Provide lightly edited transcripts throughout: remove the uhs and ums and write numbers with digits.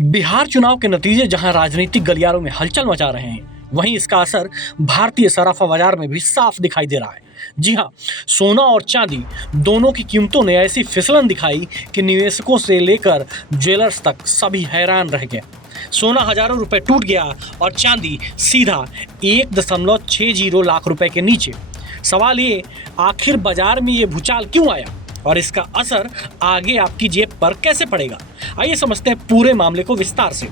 बिहार चुनाव के नतीजे जहां राजनीतिक गलियारों में हलचल मचा रहे हैं, वहीं इसका असर भारतीय सराफा बाजार में भी साफ दिखाई दे रहा है। जी हां, सोना और चांदी दोनों की कीमतों ने ऐसी फिसलन दिखाई कि निवेशकों से लेकर ज्वेलर्स तक सभी हैरान रह गए। सोना हजारों रुपए टूट गया और चांदी सीधा 1.60 लाख रुपए के नीचे। सवाल ये, आखिर बाजार में ये भूचाल क्यों आया और इसका असर आगे आपकी जेब पर कैसे पड़ेगा? आइए समझते हैं पूरे मामले को विस्तार से।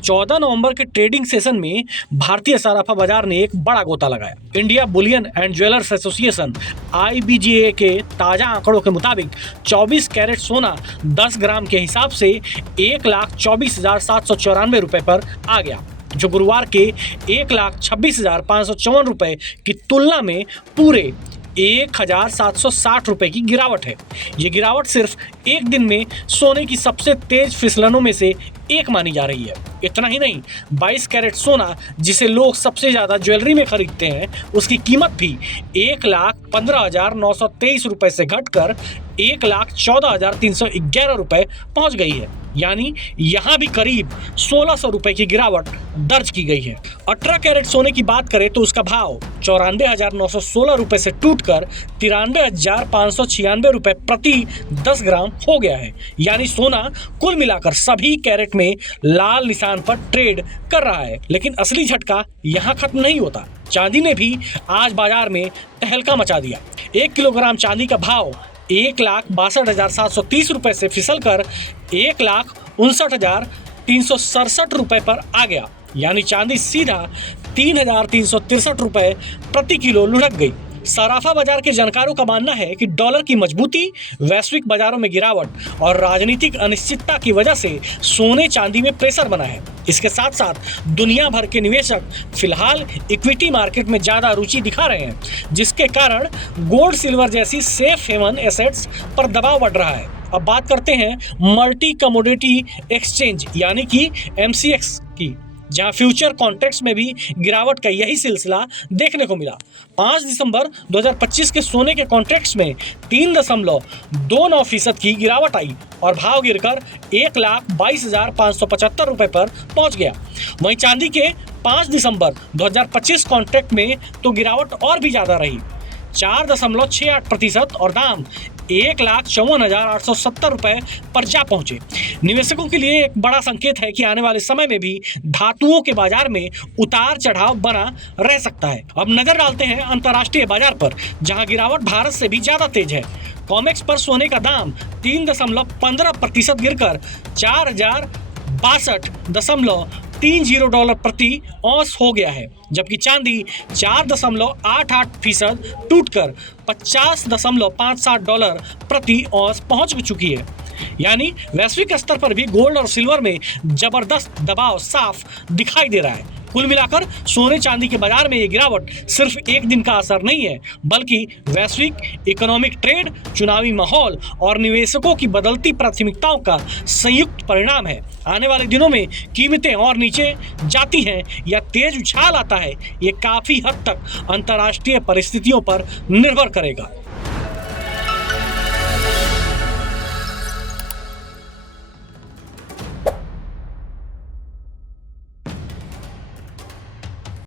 14 नवंबर के ट्रेडिंग सेशन में भारतीय सराफा बाजार ने एक बड़ा गोता लगाया। India Boolean and jewellers association (IBJA) के ताजा आंकड़ों के मुताबिक 24 कैरेट सोना 10 ग्राम के हिसाब से 1,24,794 रुपए पर आ गया, जो गुरुवार के 1,26,554 रुपए की तुलना में पूरे 1,760 रुपए की गिरावट है। ये गिरावट सिर्फ एक दिन में सोने की सबसे तेज फिसलनों में से एक मानी जा रही है। इतना ही नहीं, 22 कैरेट सोना जिसे लोग सबसे ज़्यादा ज्वेलरी में खरीदते हैं, उसकी कीमत भी 1,15,923 रुपए से घटकर 1,14,311 रुपए पहुंच गई है। यानी यहाँ भी करीब 1,600 रुपए की गिरावट दर्ज की गई है। 18 कैरेट सोने की बात करें तो उसका भाव 94,916 रुपए से टूटकर 93,596 रुपए प्रति 10 ग्राम हो गया है। यानी सोना कुल मिलाकर सभी कैरेट में लाल निशान पर ट्रेड कर रहा है। लेकिन असली झटका यहाँ खत्म नहीं होता। चांदी ने भी आज बाजार में तहलका मचा दिया। 1 किलोग्राम चांदी का भाव 1,62,730 रुपए से फिसलकर 1,59,367 रुपए पर आ गया। यानी चांदी सीधा 3,363 रुपए प्रति किलो लुढ़क गई। सराफा बाजार के जानकारों का मानना है कि डॉलर की मजबूती, वैश्विक बाजारों में गिरावट और राजनीतिक अनिश्चितता की वजह से सोने चांदी में प्रेशर बना है। इसके साथ साथ दुनिया भर के निवेशक फिलहाल इक्विटी मार्केट में ज्यादा रुचि दिखा रहे हैं, जिसके कारण गोल्ड सिल्वर जैसी सेफ हेवन एसेट्स पर दबाव बढ़ रहा है। अब बात करते हैं मल्टी कमोडिटी एक्सचेंज यानी कि MCX की, जहां फ्यूचर कॉन्ट्रैक्ट्स में भी गिरावट का यही सिलसिला देखने को मिला। 5 दिसंबर 2025 के सोने के कॉन्ट्रैक्ट्स में 3.29% की गिरावट आई और भाव गिरकर 1,22,575 रुपए पर पहुंच गया। वहीं चांदी के 5 दिसंबर 2025 कॉन्ट्रैक्ट में तो गिरावट और भी ज़्यादा रही, 4.68% और दाम 1,54,870 रुपए पर जा पहुंचे। निवेशकों के लिए एक बड़ा संकेत है कि आने वाले समय में भी धातुओं के बाजार में उतार चढ़ाव बना रह सकता है। अब नजर डालते हैं अंतर्राष्ट्रीय बाजार पर, जहां गिरावट भारत से भी ज्यादा तेज है। कॉमेक्स पर सोने का दाम 3.15% गिरकर 4,062.30 डॉलर प्रति औंस हो गया है, जबकि चांदी 4.88% टूटकर 50.57 डॉलर प्रति औंस पहुंच चुकी है। यानी वैश्विक स्तर पर भी गोल्ड और सिल्वर में जबरदस्त दबाव साफ दिखाई दे रहा है। कुल मिलाकर सोने चांदी के बाजार में ये गिरावट सिर्फ एक दिन का असर नहीं है, बल्कि वैश्विक इकोनॉमिक ट्रेड, चुनावी माहौल और निवेशकों की बदलती प्राथमिकताओं का संयुक्त परिणाम है। आने वाले दिनों में कीमतें और नीचे जाती हैं या तेज उछाल आता है, ये काफी हद तक अंतर्राष्ट्रीय परिस्थितियों पर निर्भर करेगा।